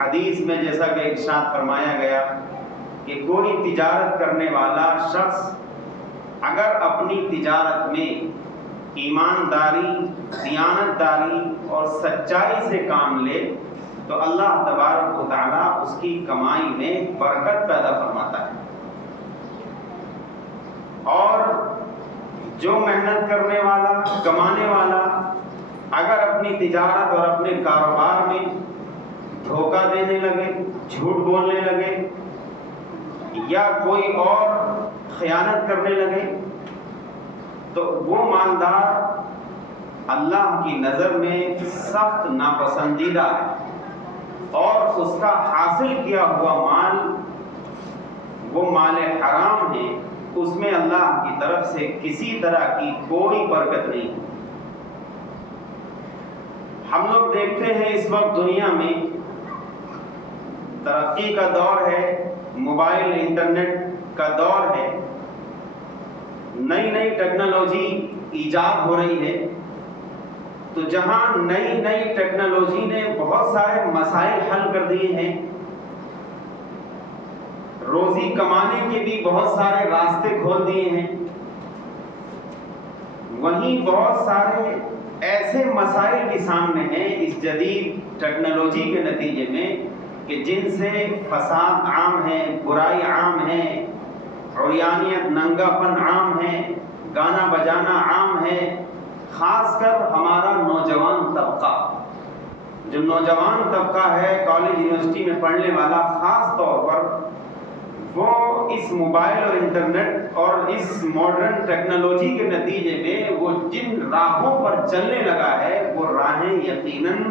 حدیث میں جیسا کہ ارشاد فرمایا گیا کہ کوئی تجارت کرنے والا شخص اگر اپنی تجارت میں ایمانداری، دیانتداری اور سچائی سے کام لے تو اللہ تبارک و تعالیٰ اس کی کمائی میں برکت پیدا فرماتا ہے، اور جو محنت کرنے والا، کمانے والا اگر اپنی تجارت اور اپنے کاروبار میں دھوکہ دینے لگے، جھوٹ بولنے لگے یا کوئی اور خیانت کرنے لگے تو وہ مالدار اللہ کی نظر میں سخت ناپسندیدہ ہے، اور اس کا حاصل کیا ہوا مال وہ مال حرام ہے، اس میں اللہ کی طرف سے کسی طرح کی کوئی برکت نہیں۔ ہم لوگ دیکھتے ہیں اس وقت دنیا میں ترقی کا دور ہے، موبائل انٹرنیٹ کا دور ہے، نئی نئی ٹیکنالوجی ایجاد ہو رہی ہے، تو جہاں نئی نئی ٹیکنالوجی نے بہت سارے مسائل حل کر دیے ہیں، روزی کمانے کے بھی بہت سارے راستے کھول دیے ہیں، وہیں بہت سارے ایسے مسائل بھی سامنے ہیں اس جدید ٹیکنالوجی کے نتیجے میں کہ جن سے فساد عام ہے، برائی عام ہے، عریانیت، ننگا پن عام ہے، گانا بجانا عام ہے۔ خاص کر ہمارا نوجوان طبقہ، جو نوجوان طبقہ ہے کالج یونیورسٹی میں پڑھنے والا، خاص طور پر وہ اس موبائل اور انٹرنیٹ اور اس ماڈرن ٹیکنالوجی کے نتیجے میں وہ جن راہوں پر چلنے لگا ہے وہ راہیں یقیناً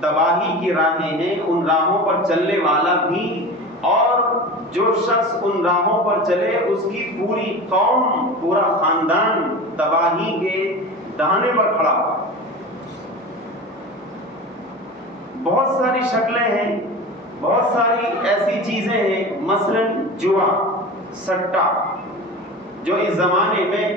تباہی کی راہیں ہیں، ان راہوں پر چلنے والا بھی، اور جو شخص ان راہوں پر چلے اس کی پوری قوم، پورا خاندان تباہی کے دہانے پر کھڑا ہوا۔ بہت ساری شکلیں ہیں، بہت ساری ایسی چیزیں ہیں، مثلاً جوا، سٹا، جو اس زمانے میں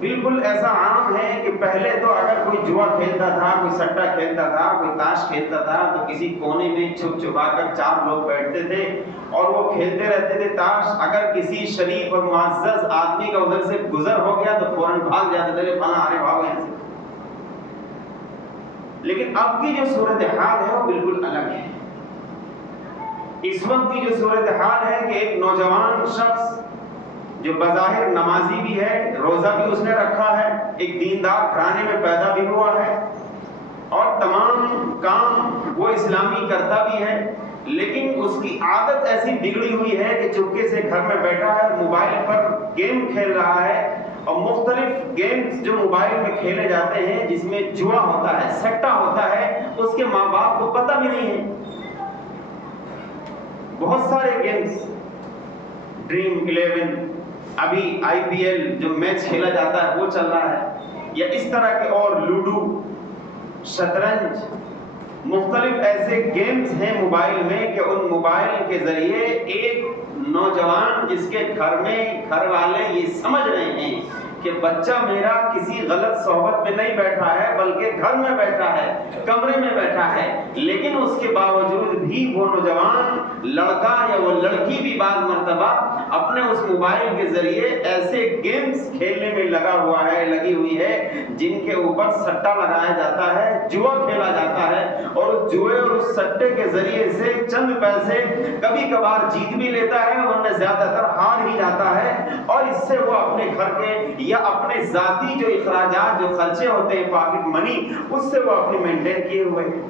بالکل ایسا عام ہے کہ پہلے تو اگر کوئی جوا کھیلتا تھا، کوئی سٹا کھیلتا تھا، کوئی تاش کھیلتا تھا تو کسی کونے میں چھپ چھپا کر 4 لوگ بیٹھتے تھے اور وہ کھیلتے رہتے تھے تاش۔ اگر کسی شریف اور معزز آدمی کا ادھر سے گزر ہو گیا تو فوراً بھاگ جاتے تھے، فلاں آرے بھاگو یہاں سے۔ لیکن اب کی جو صورتحال ہے وہ بالکل الگ ہے۔ اس وقت کی جو صورتحال ہے کہ ایک نوجوان شخص جو بظاہر نمازی بھی ہے، روزہ بھی اس نے رکھا ہے، ایک دیندار گھرانے میں پیدا بھی ہوا ہے اور تمام کام وہ اسلامی کرتا بھی ہے، لیکن اس کی عادت ایسی بگڑی ہوئی ہے کہ چپکے سے گھر میں بیٹھا ہے، موبائل پر گیم کھیل رہا ہے، اور مختلف گیمز جو موبائل میں کھیلے جاتے ہیں جس میں جوا ہوتا ہے، سٹا ہوتا ہے، اس کے ماں باپ کو پتہ بھی نہیں ہے۔ بہت سارے گیمز، ڈریم 11، ابھی IPL جو میچ کھیلا جاتا ہے وہ چل رہا ہے، یا اس طرح کے اور لوڈو، شطرنج، مختلف ایسے گیمز ہیں موبائل میں کہ ان موبائل کے ذریعے ایک نوجوان جس کے گھر میں گھر والے یہ سمجھ رہے ہیں کہ بچہ میرا کسی غلط صحبت میں نہیں بیٹھا ہے بلکہ گھر میں بیٹھا ہے، کمرے میں بیٹھا ہے، لیکن اس کے باوجود بھی وہ نوجوان لڑکا یا وہ لڑکی بھی بعض مرتبہ اپنے اس موبائل کے ذریعے ایسے گیمز کھیلنے میں لگا ہوا ہے، لگی ہوئی ہے، جن کے اوپر سٹا لگایا جاتا ہے، جوا کھیلا جاتا ہے، اور اس جوئے اور اس سٹے کے ذریعے سے چند پیسے کبھی کبھار جیت بھی لیتا ہے، ورنہ زیادہ تر ہار ہی جاتا ہے، اور اس سے وہ اپنے گھر کے یا اپنے ذاتی جو اخراجات، جو خرچے ہوتے ہیں پاکٹ منی، اس سے وہ اپنی مینٹین کیے ہوئے ہیں۔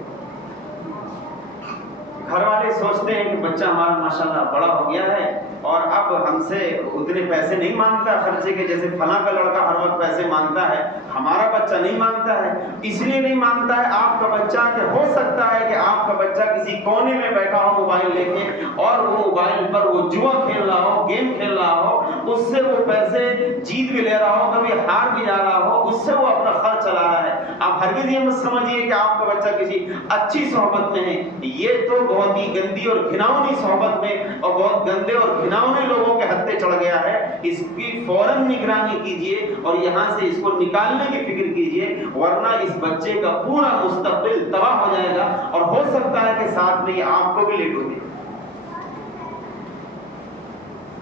گھر والے سوچتے ہیں کہ بچہ ہمارا ماشاءاللہ بڑا ہو گیا ہے اور اب ہم سے اتنے پیسے نہیں مانگتا خرچے کے، جیسے فلاں کا لڑکا ہر وقت پیسے مانگتا ہے، ہمارا بچہ نہیں مانگتا ہے۔ اس لیے نہیں مانگتا ہے آپ کا بچہ کہ ہو سکتا ہے کہ آپ کا بچہ کسی کونے میں بیٹھا ہو موبائل لے کے، اور وہ موبائل پر وہ جوا کھیل رہا ہو، گیم کھیل رہا ہو، اس سے وہ پیسے جیت بھی لے رہا ہو، کبھی ہار بھی جا رہا ہو، اس سے وہ اپنا خرچ چلا رہا ہے۔ آپ ہرگز یہ مت سمجھیے کہ آپ کا بچہ کسی اچھی صحبت میں ہے، یہ تو بہت ہی گندی اور گھناؤنی صحبت میں اور بہت گندے اور گھناؤنے لوگوں کے ہتھے چڑھ گیا ہے۔ اس کی فوراً نگرانی کیجیے اور یہاں سے اس کو نکالنے کی فکر کیجیے، ورنہ اس بچے کا پورا مستقبل تباہ ہو جائے گا اور ہو سکتا ہے کہ ساتھ میں یہ آپ کو بھی لے ڈوبے۔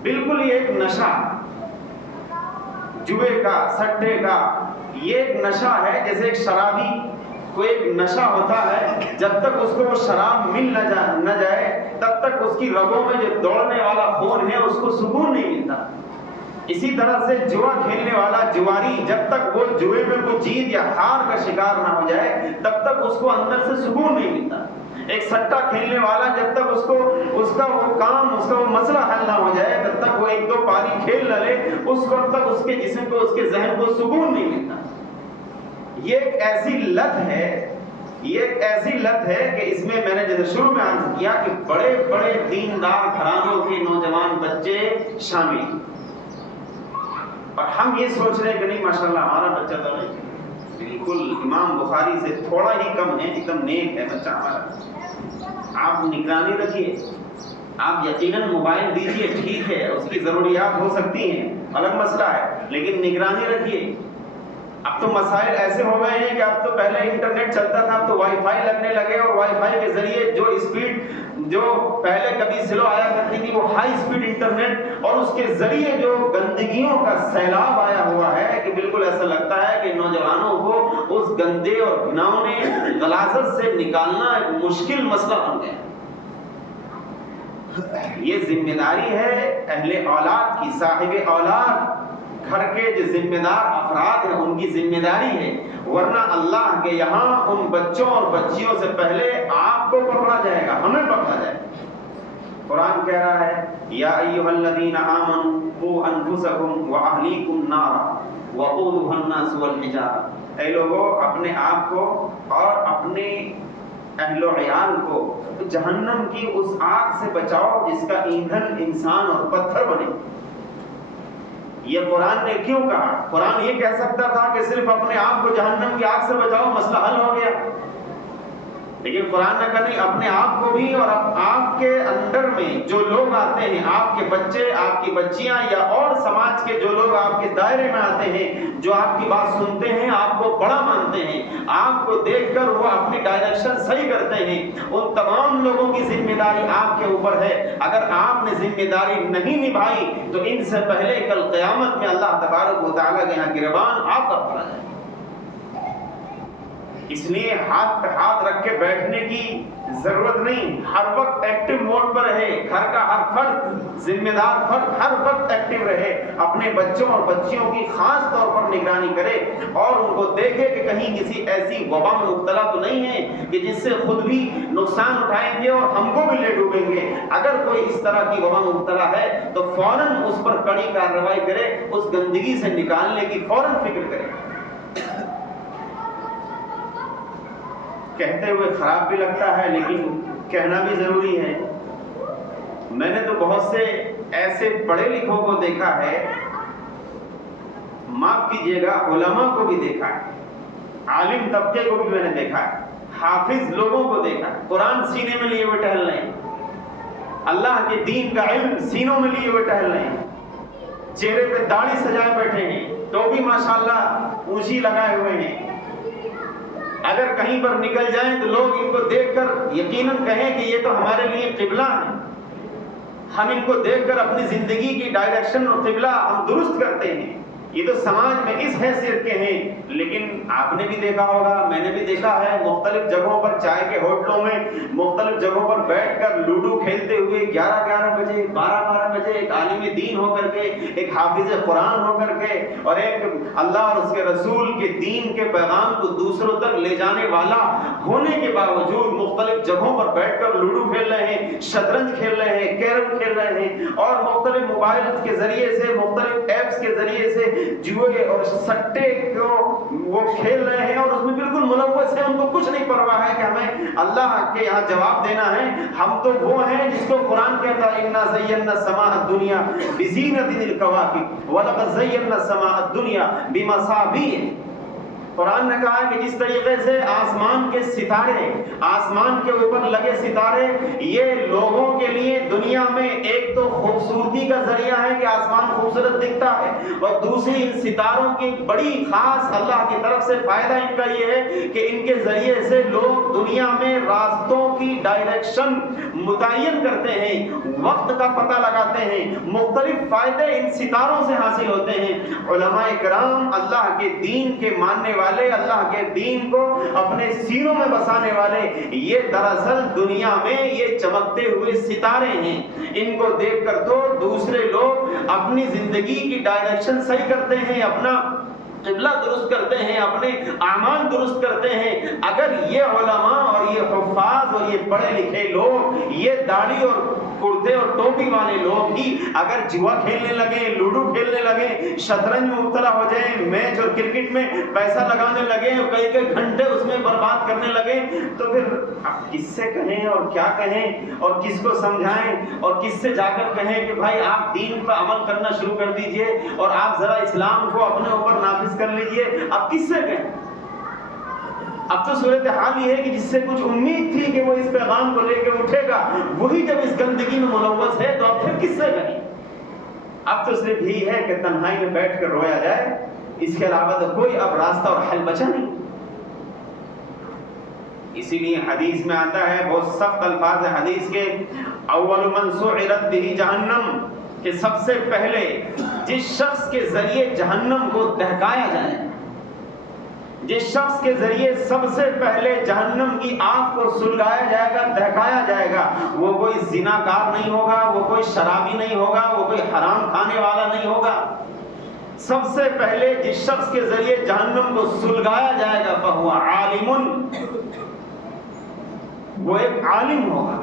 بالکل یہ ایک نشہ، جوئے کا، سٹے کا، یہ ایک نشہ ہے۔ جیسے ایک شرابی کو ایک نشہ ہوتا ہے، جب تک اس کو وہ شراب مل نہ جائے تب تک اس کی رگوں میں جو دوڑنے والا خون ہے اس کو سکون نہیں ملتا۔ اسی طرح سے جوا کھیلنے والا جواری جب تک وہ جوئے میں کوئی جیت یا ہار کا شکار نہ ہو جائے تب تک اس کو اندر سے سکون نہیں ملتا۔ ایک سٹا کھیلنے والا جب تک اس کا وہ مسئلہ حل نہ ہو جائے تب تک وہ ایک دو پاری کھیل نہ لے، اس وقت تک اس کے جسم کو، اس کے ذہن کو سکون نہیں ملتا۔ یہ ایک ایسی لت ہے کہ اس میں نے جیسے شروع میں عرض کیا کہ بڑے بڑے دیندار گھرانوں کے نوجوان بچے شامل ہیں، اور ہم یہ سوچ رہے ہیں کہ نہیں ماشاءاللہ ہمارا بچہ تو نہیں، بالکل امام بخاری سے تھوڑا ہی کم ہے، ایک دم نیک ہے بچہ ہمارا۔ آپ نگرانی رکھیے، آپ یقیناً موبائل دیجیے، ٹھیک ہے اس کی ضروریات ہو سکتی ہیں، الگ مسئلہ ہے، لیکن نگرانی رکھیے۔ اب تو مسائل ایسے ہو گئے ہیں کہ اب تو پہلے انٹرنیٹ چلتا تھا، اب تو وائی فائی لگنے لگے، اور وائی فائی کے ذریعے جو اسپیڈ جو پہلے کبھی سلو آیا کرتی تھی وہ ہائی اسپیڈ انٹرنیٹ، اور اس کے ذریعے جو گندگیوں کا سیلاب آیا ہوا ہے کہ بالکل ایسا لگتا ہے کہ نوجوانوں کو اس گندے اور گھناؤنے غلاظت سے نکالنا ایک مشکل مسئلہ بن گیا۔ یہ ذمہ داری ہے اہل اولاد کی، صاحب اولاد، گھر کے جو ذمہ دار افراد ہیں ان کی ذمہ داری ہے، ورنہ اللہ کے یہاں ان بچوں اور بچیوں سے پہلے آپ کو پکڑا جائے گا، ہمیں پکڑا جائے گا۔ قرآن کہہ رہا ہے یا ایھا الذین آمنوا قوا انفسکم واہلیکم نارا وقودھا الناس والحجارہ، اے لوگو اپنے آپ کو اور اپنے اہل و عیال کو جہنم کی اس آگ سے بچاؤ جس کا ایندھن انسان اور پتھر بنے۔ یہ قرآن نے کیوں کہا؟ قرآن یہ کہہ سکتا تھا کہ صرف اپنے آپ کو جہنم کی آگ سے بچاؤ، مسئلہ حل ہو گیا، لیکن قرآن نے کہا نہیں، اپنے آپ کو بھی اور آپ کے اندر میں جو لوگ آتے ہیں، آپ کے بچے، آپ کی بچیاں یا اور سماج کے جو لوگ آپ کے دائرے میں آتے ہیں، جو آپ کی بات سنتے ہیں، آپ کو بڑا مانتے ہیں، آپ کو دیکھ کر وہ اپنی ڈائریکشن صحیح کرتے ہیں، ان تمام لوگوں کی ذمہ داری آپ کے اوپر ہے۔ اگر آپ نے ذمہ داری نہیں نبھائی تو ان سے پہلے کل قیامت میں اللہ تبارک و تعالیٰ کے یہاں گریبان آپ کا پڑا جائے۔ اس لیے ہاتھ پہ ہاتھ رکھ کے بیٹھنے کی ضرورت نہیں، ہر وقت ایکٹیو موڈ پر رہے، گھر کا ہر فرد، ذمہ دار فرد ہر وقت ایکٹیو رہے، اپنے بچوں اور بچیوں کی خاص طور پر نگرانی کرے اور ان کو دیکھے کہ کہیں کسی ایسی وبا میں مبتلا تو نہیں ہے کہ جس سے خود بھی نقصان اٹھائیں گے اور ہم کو بھی لے ڈوبیں گے۔ اگر کوئی اس طرح کی وبا میں مبتلا ہے تو فوراً اس پر کڑی کارروائی کرے، اس گندگی سے نکالنے کی فوراً فکر کرے۔ کہتے ہوئے خراب بھی لگتا ہے لیکن کہنا بھی ضروری ہے۔ میں نے تو بہت سے ایسے پڑھے لکھوں کو دیکھا ہے، معاف کیجیے گا علماء کو بھی دیکھا ہے، عالم طبقے کو بھی میں نے دیکھا ہے، حافظ لوگوں کو دیکھا ہے، قرآن سینے میں لیے ہوئے ٹہل رہے ہیں، اللہ کے دین کا علم سینوں میں لیے ہوئے ٹہل رہے ہیں، چہرے پہ داڑھی سجائے بیٹھے ہیں، تو بھی ماشاءاللہ اونچی لگائے ہوئے ہیں۔ اگر کہیں پر نکل جائیں تو لوگ ان کو دیکھ کر یقیناً کہیں کہ یہ تو ہمارے لیے قبلہ ہیں، ہم ان کو دیکھ کر اپنی زندگی کی ڈائریکشن اور قبلہ ہم درست کرتے ہیں۔ یہ تو سماج میں اس حیثیت کے ہیں، لیکن آپ نے بھی دیکھا ہوگا، میں نے بھی دیکھا ہے، مختلف جگہوں پر چائے کے ہوٹلوں میں مختلف جگہوں پر بیٹھ کر لوڈو کھیلتے ہوئے 11 بجے 12 بجے ایک عالم دین ہو کر کے، ایک حافظ قرآن ہو کر کے، اور ایک اللہ اور اس کے رسول کے دین کے پیغام کو دوسروں تک لے جانے والا ہونے کے باوجود مختلف جگہوں پر بیٹھ کر لوڈو کھیل رہے ہیں، شطرنج کھیل رہے ہیں، کیرم کھیل رہے ہیں، اور مختلف موبائل کے ذریعے سے، مختلف ایپس کے ذریعے سے جوئے اور سٹے کو وہ کھیل رہے ہیں، اور اس میں بالکل ملوث ہیں، ان کو کچھ نہیں پرواہ ہے کہ ہمیں اللہ کے یہاں جواب دینا ہے۔ ہم تو وہ ہیں جس کو قرآن کہتا ہے اِنَّا زَيَّنَّا السَّمَاءَ الدُّنْيَا بِزِينَةٍ الْكَوَاكِبِ وَلَقَدْ زَيَّنَّا السَّمَاءَ الدُّنْيَا بِمَصَابِيحَ۔ قرآن نے کہا کہ جس طریقے سے آسمان کے ستارے، آسمان کے اوپر لگے ستارے، یہ لوگوں کے لیے دنیا میں ایک تو خوبصورتی کا ذریعہ ہے کہ آسمان خوبصورت دکھتا ہے، اور دوسری ان ستاروں کی بڑی خاص اللہ کی طرف سے فائدہ ان کا یہ ہے کہ ان کے ذریعے سے لوگ دنیا میں راستوں کی ڈائریکشن متعین کرتے ہیں، وقت کا پتہ لگاتے ہیں، مختلف فائدے ان ستاروں سے حاصل ہوتے ہیں۔ علماء کرام، اللہ کے دین کے ماننے والے، اللہ کے دین کو اپنے سینوں میں بسانے والے، یہ دراصل دنیا میں یہ چمکتے ہوئے ستارے ہیں۔ ان کو دیکھ کر تو دوسرے لوگ اپنی زندگی کی ڈائریکشن صحیح کرتے ہیں، اپنا قبلہ درست کرتے ہیں، اپنے اعمال درست کرتے ہیں۔ اگر یہ علماء اور یہ حفاظ اور یہ پڑھے لکھے لوگ، یہ داڑھی اور کرتے اور ٹوپی والے لوگ ہی اگر جوا کھیلنے لگے، لوڈو کھیلنے لگے، شطرنج میں مبتلا ہو جائیں، میچ اور کرکٹ میں پیسہ لگانے لگے اور کئی کئی گھنٹے اس میں برباد کرنے لگے، تو پھر آپ کس سے کہیں اور کیا کہیں اور کس کو سمجھائیں اور کس سے جا کر کہیں کہ بھائی آپ دین پر عمل کرنا شروع کر دیجئے اور آپ ذرا اسلام کو اپنے اوپر نافذ کر لیجئے، آپ کس سے کہیں؟ اب تو صورتحال یہ ہے کہ جس سے کچھ امید تھی کہ وہ اس پیغام کو لے کے اٹھے گا، وہی جب اس گندگی میں ملوث ہے تو اب پھر کس سے کہیں؟ اب تو صرف یہی ہے کہ تنہائی میں بیٹھ کر رویا جائے، اس کے علاوہ تو کوئی اب راستہ اور حل بچا نہیں۔ اسی لیے حدیث میں آتا ہے، بہت سخت الفاظ ہے حدیث کے، اول من سعرت بہ جہنم، کہ سب سے پہلے جس شخص کے ذریعے جہنم کو دہکایا جائے، جس شخص کے ذریعے سب سے پہلے جہنم کی آگ کو سلگایا جائے گا، دہکایا جائے گا، وہ کوئی زناکار نہیں ہوگا، وہ کوئی شرابی نہیں ہوگا، وہ کوئی حرام کھانے والا نہیں ہوگا۔ سب سے پہلے جس شخص کے ذریعے جہنم کو سلگایا جائے گا فہو عالم، وہ ایک عالم ہوگا۔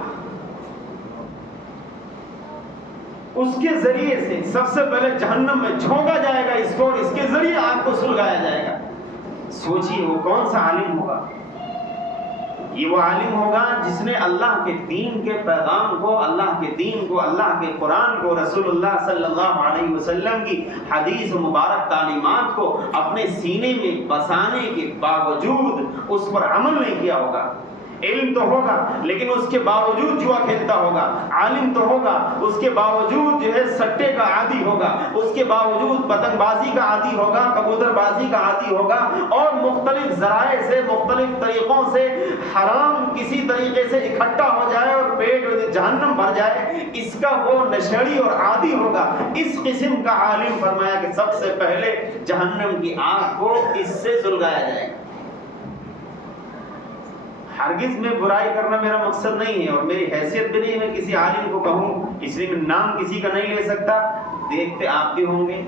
اس کے ذریعے سے سب سے پہلے جہنم میں جھونکا جائے گا اس کو، اور اس کے ذریعے آگ کو سلگایا جائے گا۔ سوچیے وہ کون سا عالم ہوگا؟ یہ وہ عالم ہوگا جس نے اللہ کے دین کے پیغام کو، اللہ کے دین کو، اللہ کے قرآن کو، رسول اللہ صلی اللہ علیہ وسلم کی حدیث مبارک تعلیمات کو اپنے سینے میں بسانے کے باوجود اس پر عمل نہیں کیا ہوگا۔ علم تو ہوگا لیکن اس کے باوجود جوا کھیلتا ہوگا، عالم تو ہوگا اس کے باوجود جو ہے سٹے کا عادی ہوگا، اس کے باوجود پتنگ بازی کا عادی ہوگا، کبوتر بازی کا عادی ہوگا، اور مختلف ذرائع سے، مختلف طریقوں سے حرام کسی طریقے سے اکٹھا ہو جائے اور پیٹ جہنم بھر جائے، اس کا وہ نشیڑی اور عادی ہوگا۔ اس قسم کا عالم فرمایا کہ سب سے پہلے جہنم کی آگ کو اس سے سلگایا جائے گا۔ ہرگز میں برائی کرنا میرا مقصد نہیں ہے اور میری حیثیت بھی نہیں ہے کسی عالم کو کہوں، اس لیے میں نام کسی کا نہیں لے سکتا۔ دیکھتے آپ بھی ہوں گے،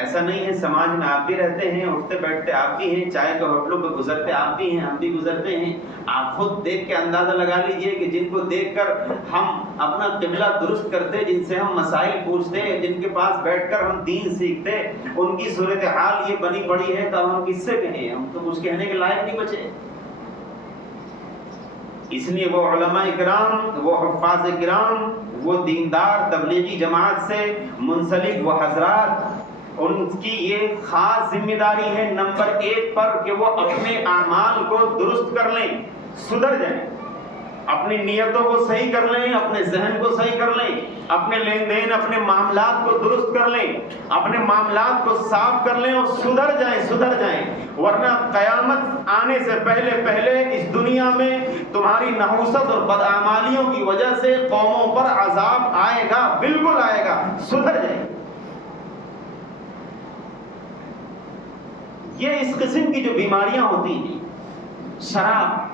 ایسا نہیں ہے، سماج میں آپ بھی رہتے ہیں، اٹھتے بیٹھتے آپ بھی ہیں، چائے کے ہوٹلوں پہ گزرتے آپ بھی ہیں، ہم بھی گزرتے ہیں۔ آپ خود دیکھ کے اندازہ لگا لیجئے کہ جن کو دیکھ کر ہم اپنا قبلہ درست کرتے، جن سے ہم مسائل پوچھتے، جن کے پاس بیٹھ کر ہم دین سیکھتے، ان کی صورتحال یہ بنی پڑی ہے، تو ہم کس سے کہیں؟ ہم تو کچھ کہنے کے لائق نہیں بچے۔ اس لیے وہ علماء کرام، وہ حفاظ کرام، وہ دیندار تبلیغی جماعت سے منسلک وہ حضرات، ان کی یہ خاص ذمہ داری ہے نمبر 1 پر کہ وہ اپنے اعمال کو درست کر لیں، سدھر جائیں، اپنی نیتوں کو صحیح کر لیں، اپنے ذہن کو صحیح کر لیں، اپنے لین دین، اپنے معاملات کو درست کر لیں، اپنے معاملات کو صاف کر لیں اور سدھر جائیں، ورنہ قیامت آنے سے پہلے اس دنیا میں تمہاری نحوست اور بدعمالیوں کی وجہ سے قوموں پر عذاب آئے گا، بالکل آئے گا، سدھر جائیں۔ یہ اس قسم کی جو بیماریاں ہوتی ہیں، شراب،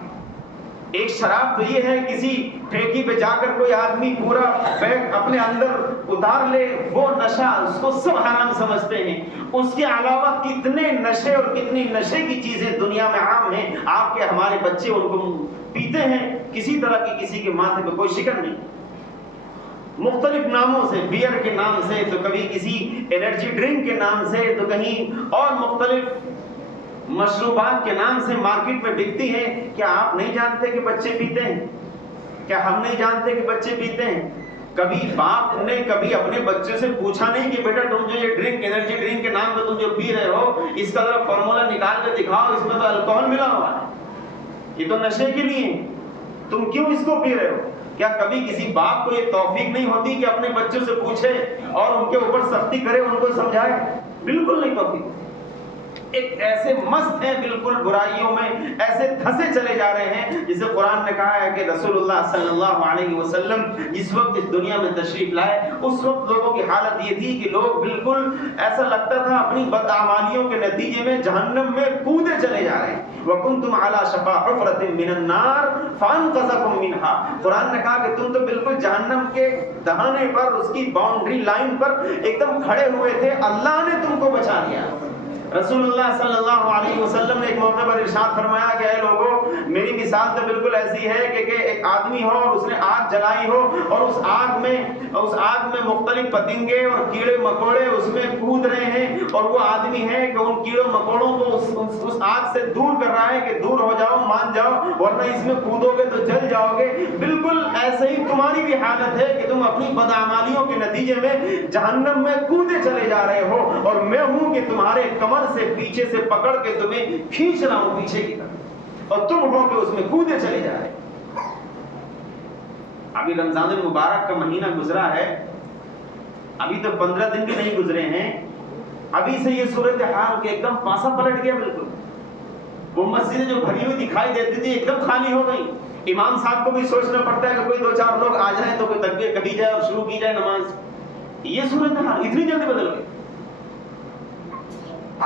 ایک شراب تو یہ ہے کسی ٹھیکی پہ جا کر کوئی آدمی پورا بیگ اپنے اندر اتار لے، وہ نشہ، اس کو سب حرام سمجھتے ہیں۔ اس کے علاوہ کتنے نشے اور کتنی نشے کی چیزیں دنیا میں عام ہیں، آپ کے ہمارے بچے ان کو پیتے ہیں، کسی طرح کی کسی کے ماتھے پہ کوئی شکن نہیں۔ مختلف ناموں سے، بیئر کے نام سے، تو کبھی کسی انرجی ڈرنک کے نام سے، تو کہیں اور مختلف مشروبات کے نام سے مارکیٹ میں بکتی ہیں۔ کیا آپ نہیں جانتے کہ بچے پیتے ہیں؟ کیا ہم نہیں جانتے کہ بچے پیتے ہیں؟ کبھی باپ نے کبھی اپنے بچے سے پوچھا نہیں کہ بیٹا تم جو یہ ڈرنک انرجی ڈرنک کے نام پہ تم جو پی رہے ہو اس کا ذرا فارمولا نکال کے دکھاؤ، اس میں تو الکوہل ملا ہوا ہے، یہ تو نشے کے لیے، تم کیوں اس کو پی رہے ہو؟ کیا کبھی کسی باپ کو یہ توفیق نہیں ہوتی کہ اپنے بچوں سے پوچھے اور ان کے اوپر سختی کرے، ان کو سمجھائے؟ بالکل نہیں توفیق۔ ایک ایسے مست ہیں بالکل برائیوں میں، ایسے دھسے چلے جا رہے ہیں، جسے قرآن نے کہا ہے کہ رسول اللہ صلی اللہ علیہ وسلم جس وقت اس دنیا میں تشریف لائے اس وقت لوگوں کی حالت یہ تھی کہ لوگ بالکل ایسا لگتا تھا اپنی بدعمالیوں کے نتیجے میں جہنم میں کودے چلے جا رہے ہیں۔ وَكُنْتُمْ عَلَى شَفَا حُفْرَةٍ مِّنَ النَّارِ فَأَنْقَذَكُم مِّنْهَا، قرآن نے کہا کہ تم تو بالکل جہنم کے دہانے پر، اس کی باؤنڈری لائن پر ایک دم کھڑے ہوئے تھے، اللہ نے تم کو بچا لیا۔ رسول اللہ صلی اللہ علیہ وسلم نے ایک موقع پر ارشاد فرمایا کہ اے لوگوں، میری مثال تو بالکل ایسی ہے کہ ایک آدمی ہو اور اس نے آگ جلائی ہو اور اس آگ میں مختلف پتنگے اور کیڑے مکوڑے اس میں کود رہے ہیں، اور وہ آدمی ہے کہ ان کیڑوں مکوڑوں کو اس آگ سے دور کر رہا ہے کہ دور ہو جاؤ، مان جاؤ، ورنہ اس میں کودو گے تو جل جاؤ گے۔ بالکل ایسے ہی تمہاری بھی حالت ہے کہ تم اپنی بدعمالیوں کے نتیجے میں جہنم میں کودے چلے جا رہے ہو، اور میں ہوں کہ تمہارے کمر سے پیچھے سے پکڑ کے تمہیں کھینچ رہا ہوں پیچھے کی طرف، اور تم ہو کہ اس میں کودے چلے جا رہے۔ ابھی رمضان المبارک کا مہینہ گزرا ہے، ابھی تو 15 دن بھی نہیں گزرے ہیں، ابھی سے یہ صورتحال کہ ایک دم پاسا پلٹ گیا بالکل۔ وہ مسجدیں جو بھری ہوئی دکھائی دیتی تھی ایک دم خالی ہو گئی۔ امام صاحب کو بھی سوچنا پڑتا ہے کہ کوئی 2-4 لوگ آ جائیں تو کوئی تکبیر کبھی جائے اور شروع کی جائے نماز۔ یہ صورتحال اتنی جلدی بدل گئی۔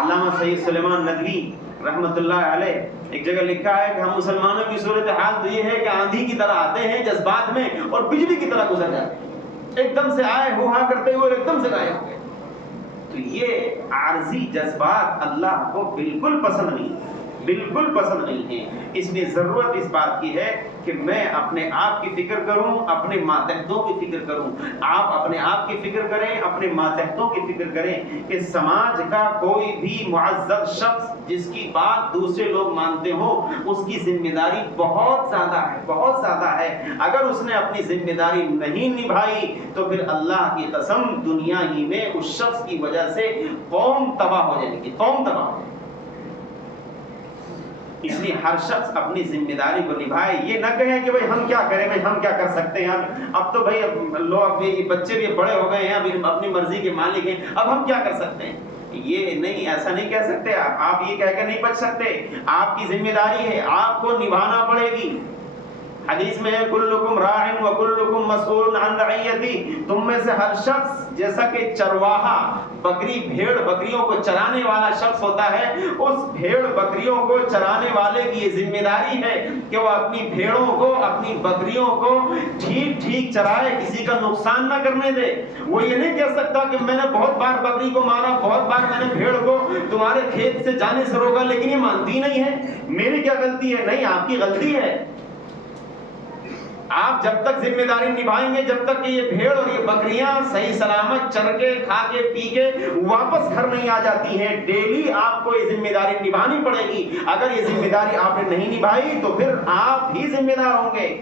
علامہ سید سلیمان ندوی رحمت اللہ علیہ ایک جگہ لکھا ہے کہ ہم مسلمانوں کی صورتحال تو یہ ہے کہ آندھی کی طرح آتے ہیں جذبات میں اور بجلی کی طرح گزر جاتے ہیں، ایک دم سے آئے ہوا کرتے ہوئے ایک دم سے غائب ہو گئے۔ تو یہ عارضی جذبات اللہ کو بالکل پسند نہیں، بالکل پسند نہیں ہے۔ اس لیے ضرورت اس بات کی ہے کہ میں اپنے آپ کی فکر کروں، اپنے ماتحتوں کی فکر کروں، آپ اپنے آپ کی فکر کریں، اپنے ماتحتوں کی فکر کریں کہ سماج کا کوئی بھی معزز شخص جس کی بات دوسرے لوگ مانتے ہوں اس کی ذمہ داری بہت زیادہ ہے، بہت زیادہ ہے۔ اگر اس نے اپنی ذمہ داری نہیں نبھائی تو پھر اللہ کی قسم دنیا ہی میں اس شخص کی وجہ سے قوم تباہ ہو جائے گی، قوم تباہ ہو جائے گی۔ اس لیے ہر شخص اپنی ذمہ داری کو نبھائے، یہ نہ کہیں کہ بھائی ہم کیا کریں، بھائی ہم کیا کر سکتے ہیں، اب تو بھائی لوگ بچے بھی بڑے ہو گئے ہیں، اب اپنی مرضی کے مالک ہیں، اب ہم کیا کر سکتے ہیں۔ یہ نہیں، ایسا نہیں کہہ سکتے آپ یہ کہہ کے نہیں بچ سکتے، آپ کی ذمہ داری ہے، آپ کو نبھانا پڑے گی۔ حدیث میں ہے کلکم راع وکلکم مسئول عن رعیتی، تم میں سے ہر شخص جیسا کہ چرواہا بکری بھیڑ بکریوں کو چرانے والا شخص ہوتا ہے، اس بھیڑ بکریوں کو چرانے والے کی یہ ذمہ داری ہے کہ وہ اپنی بھیڑوں کو اپنی بکریوں کو ٹھیک ٹھیک چرائے، کسی کا نقصان نہ کرنے دے۔ وہ یہ نہیں کہہ سکتا کہ میں نے بہت بار بکری کو مارا، بہت بار میں نے بھیڑ کو تمہارے کھیت سے جانے سے روکا لیکن یہ مانتی نہیں ہے، میری کیا غلطی ہے؟ نہیں، آپ کی غلطی ہے۔ آپ جب تک ذمہ داری نبھائیں گے، جب تک کہ یہ بھیڑ اور یہ بکریاں صحیح سلامت چر کے کھا کے پی کے واپس گھر نہیں آ جاتی ہیں، ڈیلی آپ کو یہ ذمہ داری نبھانی پڑے گی۔ اگر یہ ذمہ داری آپ نے نہیں نبھائی تو پھر آپ ہی ذمہ دار ہوں گے،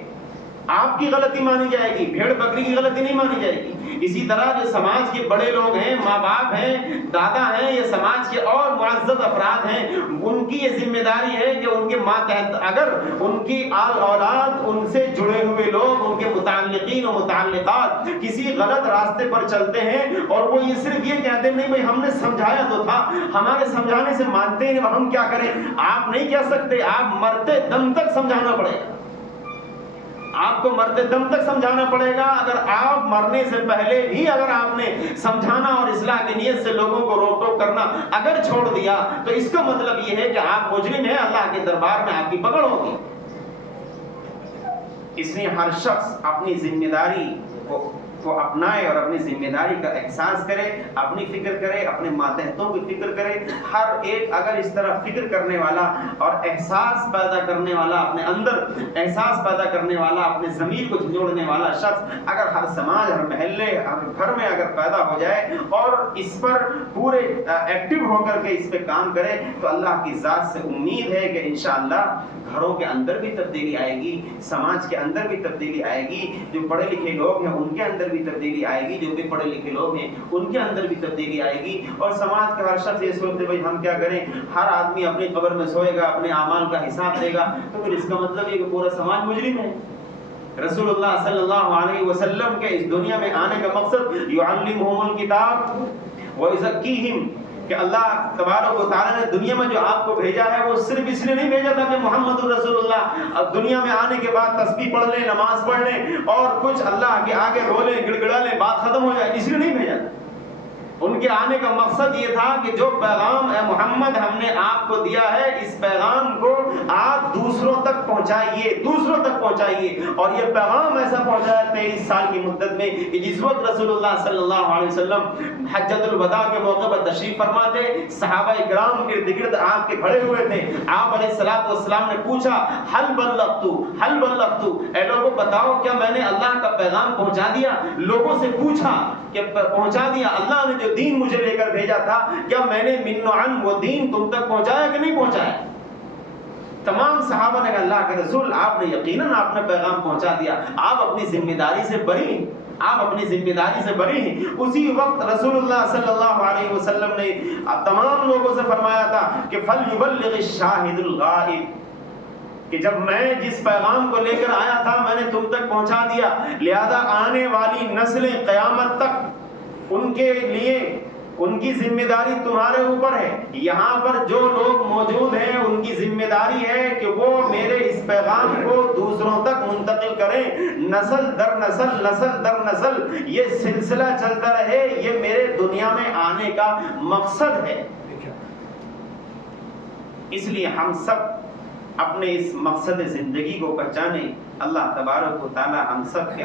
آپ کی غلطی مانی جائے گی، بھیڑ بکری کی غلطی نہیں مانی جائے گی۔ اسی طرح جو سماج کے بڑے لوگ ہیں، ماں باپ ہیں، دادا ہیں، یا سماج کے اور معزز افراد ہیں، ان کی یہ ذمہ داری ہے کہ ان کے ماتحت اگر ان کی آل اولاد، ان سے جڑے ہوئے لوگ، ان کے متعلقین و متعلقات کسی غلط راستے پر چلتے ہیں اور وہ یہ صرف یہ کہتے ہیں نہیں بھائی ہم نے سمجھایا تو تھا، ہمارے سمجھانے سے مانتے ہیں، ہم کیا کریں؟ آپ نہیں کہہ سکتے، آپ مرتے دم تک سمجھانا پڑے گا، آپ کو مرتے دم تک سمجھانا پڑے گا۔ اگر آپ مرنے سے پہلے بھی اگر آپ نے سمجھانا اور اصلاح کی نیت سے لوگوں کو روک ٹوک کرنا اگر چھوڑ دیا تو اس کا مطلب یہ ہے کہ آپ مجرم ہیں، اللہ کے دربار میں آپ کی پکڑ ہوگی۔ اس لیے ہر شخص اپنی ذمہ داری کو اپنائے اور اپنی ذمہ داری کا احساس کرے، اپنی فکر کرے، اپنے ماتحتوں کی فکر کرے۔ ہر ایک اگر اس طرح فکر کرنے والا اور احساس پیدا کرنے والا، اپنے اندر احساس پیدا کرنے والا، اپنے ضمیر کو جھنجھوڑنے والا شخص اگر ہر سماج، ہر محلے، ہر گھر میں اگر پیدا ہو جائے اور اس پر پورے ایکٹیو ہو کر کے اس پہ کام کرے تو اللہ کی ذات سے امید ہے کہ انشاءاللہ گھروں کے اندر بھی تبدیلی آئے گی، سماج کے اندر بھی تبدیلی آئے گی، جو پڑھے لکھے لوگ ہیں ان کے اندر بھی تبدیلی آئے گی، جو بھی پڑھے لکھے لوگ ہیں ان کے اندر بھی تبدیلی آئے گی، اور سماج کا ہر شخص یہ سوچتے بھائی ہم کیا کریں، ہر آدمی اپنی قبر میں سوئے گا، اپنے اعمال کا حساب دے گا، تو پھر اس کا مطلب یہ کہ پورا سماج مجرم ہے۔ رسول اللہ صلی اللہ علیہ وسلم کے اس دنیا میں آنے کا مقصد یعلمہم الکتاب ویزکیہم، کہ اللہ تبارک و تعالیٰ نے دنیا میں جو آپ کو بھیجا ہے وہ صرف اس لیے نہیں بھیجا تھا کہ محمد الرسول اللہ اب دنیا میں آنے کے بعد تسبیح پڑھ لیں، نماز پڑھ لیں اور کچھ اللہ کے آگے رو لیں، گڑ گڑا لیں، بات ختم ہو جائے، اس لیے نہیں بھیجا تھا۔ ان کے آنے کا مقصد یہ تھا کہ جو پیغام اے محمد ہم نے آپ کو دیا ہے، اس پیغام کو آپ دوسروں تک پہنچائیے، دوسروں تک پہنچائیے، اور یہ پیغام ایسا پہنچایا 23 سال کی مدت میں کہ جس وقت رسول اللہ صلی اللہ علیہ وسلم حجۃ الوداع کے موقع پر تشریف فرما تھے، صحابہ کرام ارد گرد آپ کے کھڑے ہوئے تھے، آپ علیہ الصلوۃ والسلام نے پوچھا حل بلغت، اے لوگوں بتاؤ کیا میں نے اللہ کا پیغام پہنچا دیا؟ لوگوں سے پوچھا کہ پہنچا دیا، اللہ نے جو دین مجھے لے کر بھیجا تھا کیا میں نے من عن وہ دین تم تک پہنچایا کہ نہیں پہنچایا؟ تمام صحابہ نے کہا اللہ کے رسول آپ نے یقیناً آپ نے پیغام پہنچا دیا، آپ اپنی ذمہ داری سے بری ہیں، آپ اپنی ذمہ داری سے بری ہیں۔ اسی وقت رسول اللہ صلی اللہ علیہ وسلم نے تمام لوگوں سے فرمایا تھا کہ فلیبلغ الشاہد الغائب، کہ جب میں جس پیغام کو لے کر آیا تھا میں نے تم تک پہنچا دیا، لہذا آنے والی نسلیں قیامت تک ان کے لیے ان کی ذمہ داری تمہارے اوپر ہے۔ یہاں پر جو لوگ موجود ہیں ان کی ذمہ داری ہے کہ وہ میرے اس پیغام کو دوسروں تک منتقل کریں، نسل در نسل، نسل در نسل یہ سلسلہ چلتا رہے، یہ میرے دنیا میں آنے کا مقصد ہے۔ اس لیے ہم سب اپنے اس مقصد زندگی کو پہچانیں۔ اللہ تبارک و تعالی ہم سب کے